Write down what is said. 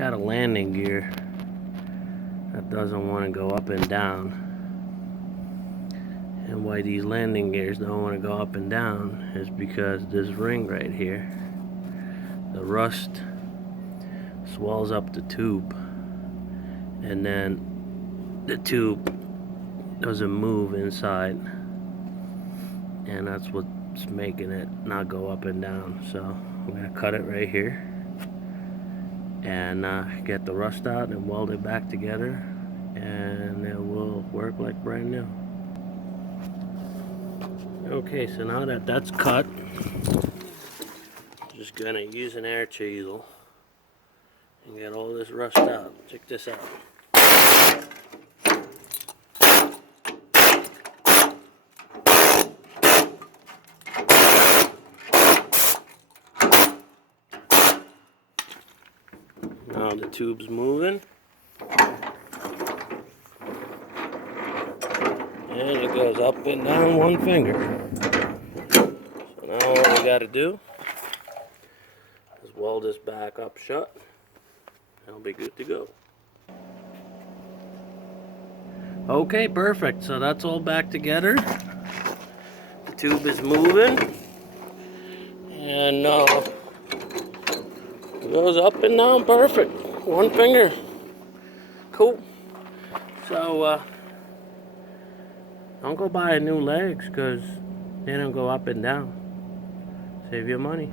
got a landing gear that doesn't want to go up and down. And why these landing gears don't want to go up and down is because this ring right here, the rust swells up the tube, and then the tube doesn't move inside, and that's what's making it not go up and down. So I'm gonna cut it right here and get the rust out and weld it back together, and it will work like brand new. Okay, so now that that's cut, just gonna use an air chisel and get all this rust out. Check this out. Now the tube's moving, and it goes up and down one finger. So now what we gotta do is weld this back up shut. It'll be good to go. Okay, perfect. So that's all back together. The tube is moving, and it goes up and down perfect. One finger. Cool. So don't go buy new legs because they don't go up and down. Save your money.